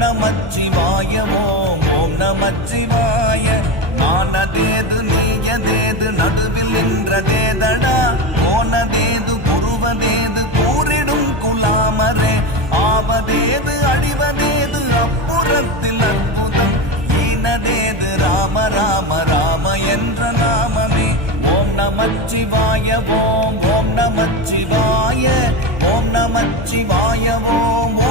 நமச்சிவாய ஓம் ஓம் நமச்சிவாய மானதேது நீயதேது நடுவில் நின்ற தேதடா ஓனதேது குருவதேது கூறிடும் குலாமரே ஆவதேது அடிவதேது அப்புறத்தில் அற்புதம் ஈனதேது ராம ராம ராம என்ற நாமமே ஓம் நமச்சிவாய ஓம் ஓம் நமச்சிவாய ஓம் நமச்சிவாய ஓம் ஓம்